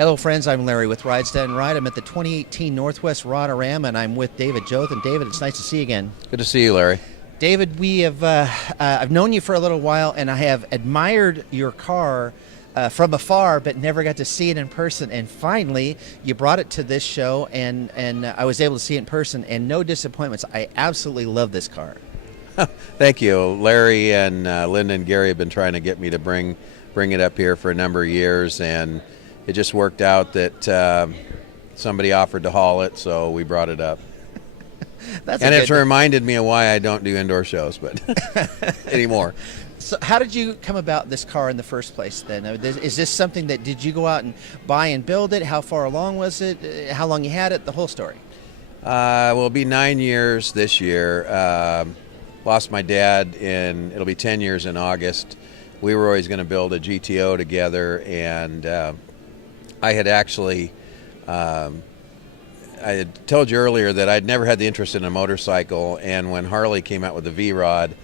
Hello, friends. I'm Larry with Rides Done Right. I'm at the 2018 Northwest Rodarama, and I'm with David Jothen. David, it's nice to see you again. Good to see you, Larry. David, I've known you for a little while, and I have admired your car from afar, but never got to see it in person. And finally, you brought it to this show, and I was able to see it in person, and no disappointments. I absolutely love this car. Thank you. Larry and Linda and Gary have been trying to get me to bring it up here for a number of years, and it just worked out that somebody offered to haul it, so we brought it up. And it's reminded me of why I don't do indoor shows, but anymore. So how did you come about this car in the first place then? Is this something that, did you go out and buy and build it? How far along was it? How long you had it? The whole story. It'll be 9 years this year. Lost my dad it'll be 10 years in August. We were always going to build a GTO together, and I had actually, I had told you earlier that I'd never had the interest in a motorcycle, and when Harley came out with the V-Rod,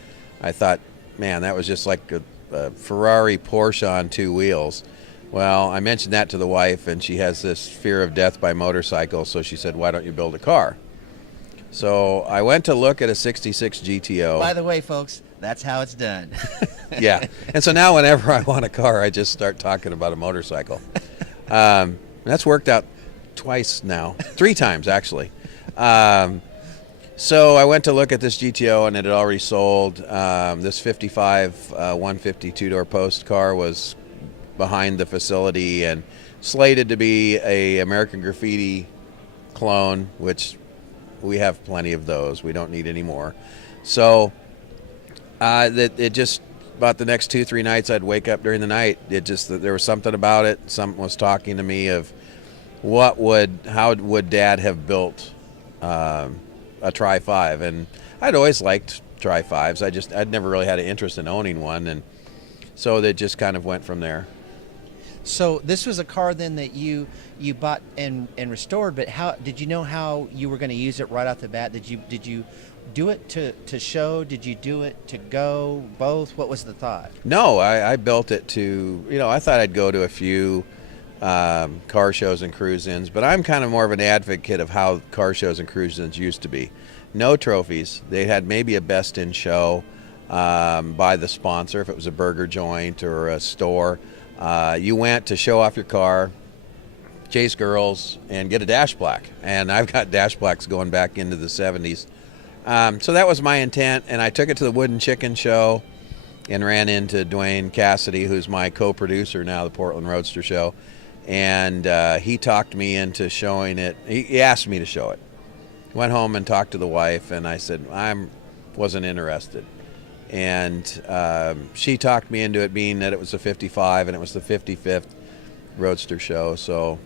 I thought, man, that was just like a Ferrari Porsche on two wheels. Well, I mentioned that to the wife, and she has this fear of death by motorcycle, so she said, why don't you build a car? So I went to look at a 66 GTO. By the way, folks, that's how it's done. Yeah. And so now whenever I want a car, I just start talking about a motorcycle. That's worked out twice now. 3 times, actually. So I went to look at this GTO, and it had already sold. This 55 150 two-door post car was behind the facility and slated to be a American Graffiti clone, which we have plenty of those. We don't need any more. So it just, about the next 2-3 nights, I'd wake up during the night. There was something about it. Something was talking to me of how would Dad have built a Tri-5, and I'd always liked Tri-5s. I'd never really had an interest in owning one, and so they just kind of went from there. So this was a car then that you bought and restored, but how did you know how you were going to use it right off the bat? Did you do it to show? Did you do it to go? Both? What was the thought? No, I built it to, I thought I'd go to a few car shows and cruise-ins, but I'm kind of more of an advocate of how car shows and cruise-ins used to be. No trophies. They had maybe a best in show by the sponsor, if it was a burger joint or a store. You went to show off your car, chase girls, and get a dash plaque. And I've got dash plaques going back into the 70s. So that was my intent, and I took it to the Wooden Chicken Show and ran into Dwayne Cassidy, who's my co-producer now, the Portland Roadster Show. And he talked me into showing it. He asked me to show it. Went home and talked to the wife, and I said I wasn't interested. And she talked me into it, being that it was a 55 and it was the 55th Roadster Show. So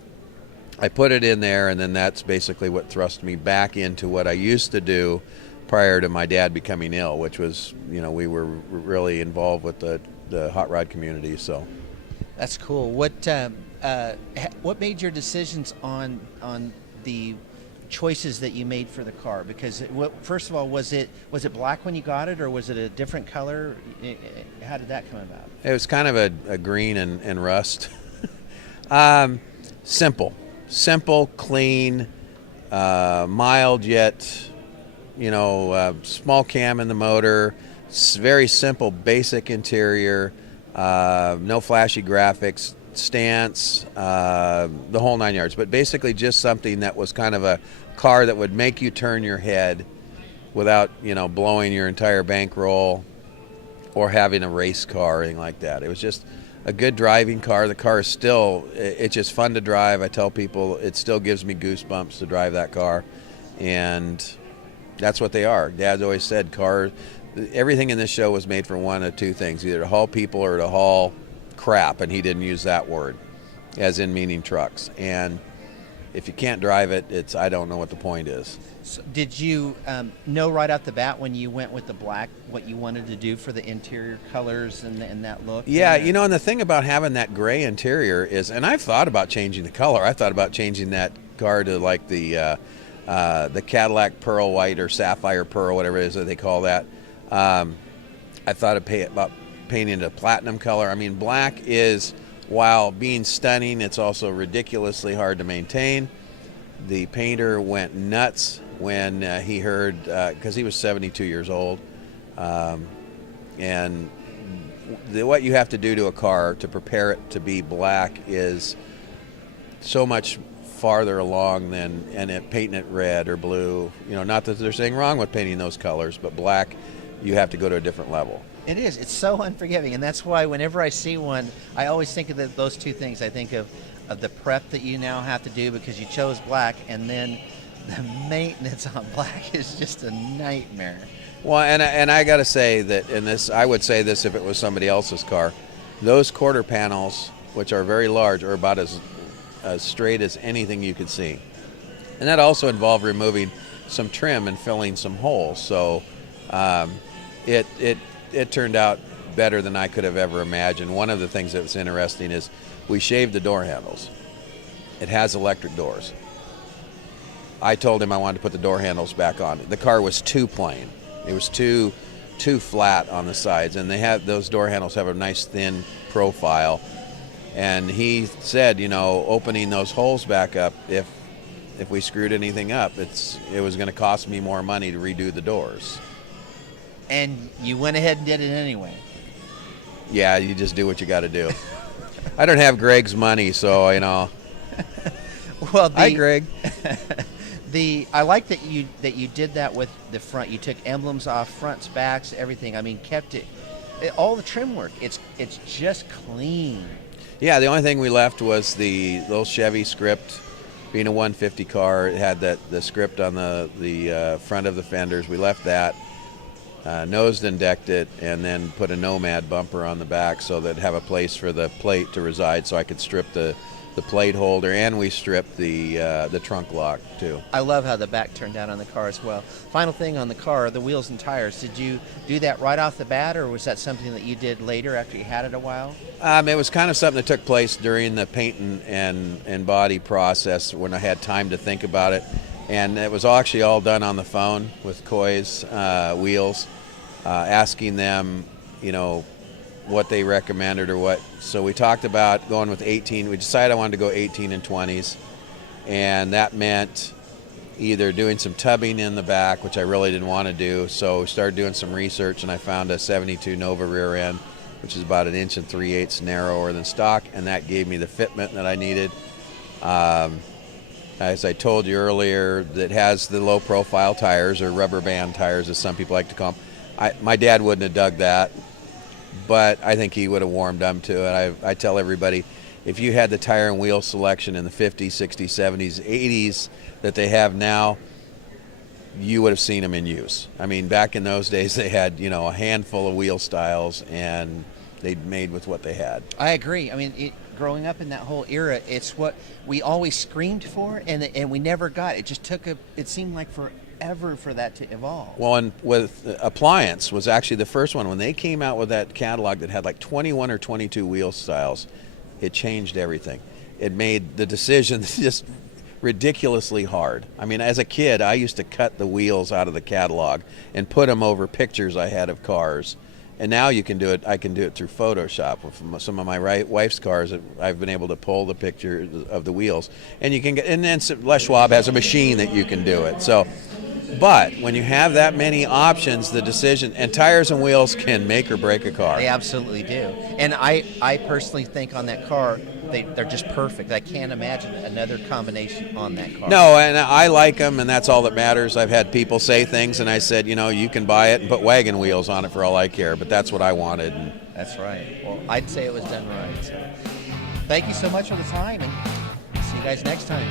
I put it in there, and then that's basically what thrust me back into what I used to do prior to my dad becoming ill, which was, we were really involved with the hot rod community. So that's cool. What made your decisions on the choices that you made for the car? Because first of all, was it black when you got it, or was it a different color? How did that come about? It was kind of a green and rust. Simple, clean, mild yet, small cam in the motor, very simple, basic interior, no flashy graphics, stance, the whole 9 yards, but basically just something that was kind of a car that would make you turn your head without, blowing your entire bankroll or having a race car or anything like that. It was just a good driving car. The car is still, it's just fun to drive. I tell people it still gives me goosebumps to drive that car, and that's what they are. Dad always said everything in this show was made for one of two things, either to haul people or to haul crap, and he didn't use that word, as in meaning trucks. And if you can't drive it, I don't know what the point is. So did you know right out the bat when you went with the black what you wanted to do for the interior colors and that look? Yeah, and the thing about having that gray interior is, and I've thought about changing the color. I thought about changing that car to like the Cadillac pearl white or sapphire pearl, whatever it is that they call that. I thought about painting it a platinum color. I mean, black is while being stunning, it's also ridiculously hard to maintain. The painter went nuts when he heard, because he was 72 years old, and what you have to do to a car to prepare it to be black is so much farther along than painting it red or blue. Not that there's anything wrong with painting those colors, but black, you have to go to a different level. It is. It's so unforgiving, and that's why whenever I see one, I always think of those two things. I think of the prep that you now have to do because you chose black, and then the maintenance on black is just a nightmare. Well, and I got to say that in this, I would say this if it was somebody else's car, those quarter panels, which are very large, are about as straight as anything you could see. And that also involved removing some trim and filling some holes. So it turned out better than I could have ever imagined. One of the things that was interesting is we shaved the door handles. It has electric doors. I told him I wanted to put the door handles back on. The car was too plain. It was too flat on the sides, and those door handles have a nice thin profile. And he said, opening those holes back up, if we screwed anything up, it was going to cost me more money to redo the doors. And you went ahead and did it anyway. Yeah, you just do what you got to do. I don't have Greg's money, so Well, hi, Greg. I like that you did that with the front. You took emblems off, fronts, backs, everything. I mean, kept it all the trim work. It's just clean. Yeah, the only thing we left was the little Chevy script. Being a 150 car, it had the script on the front of the fenders. We left that, nosed and decked it, and then put a Nomad bumper on the back so that it'd have a place for the plate to reside, so I could strip the plate holder, and we stripped the trunk lock too. I love how the back turned out on the car as well. Final thing on the car, the wheels and tires. Did you do that right off the bat, or was that something that you did later after you had it a while? It was kind of something that took place during the paint and body process when I had time to think about it, and it was actually all done on the phone with Coy's wheels, asking them, what they recommended or what. So we talked about going with 18. We decided I wanted to go 18 and 20s, and that meant either doing some tubbing in the back, which I really didn't want to do. So we started doing some research, and I found a 72 Nova rear end, which is about 1 3/8 inches narrower than stock, and that gave me the fitment that I needed. As I told you earlier, that has the low profile tires, or rubber band tires as some people like to call them. My dad wouldn't have dug that, but I think he would have warmed up to it. I tell everybody, if you had the tire and wheel selection in the 50s, 60s, 70s, 80s that they have now, you would have seen them in use. I mean, back in those days, they had, a handful of wheel styles, and they'd made with what they had. I agree. I mean, growing up in that whole era, it's what we always screamed for, and we never got. It just took it seemed like forever for that to evolve. Well, and with Appliance was actually the first one. When they came out with that catalog that had like 21 or 22 wheel styles, it changed everything. It made the decision just ridiculously hard. I mean, as a kid, I used to cut the wheels out of the catalog and put them over pictures I had of cars. And now you can do it. I can do it through Photoshop. With some of my wife's cars, I've been able to pull the picture of the wheels, and you can get. And then Les Schwab has a machine that you can do it. So, but when you have that many options, the decision, and tires and wheels can make or break a car. They absolutely do. And I personally think on that car, they're just perfect. I can't imagine another combination on that car. No, and I like them, and that's all that matters. I've had people say things, and I said, you can buy it and put wagon wheels on it for all I care, but that's what I wanted. And that's right. Well, I'd say it was done right. So, thank you so much for the time, and see you guys next time.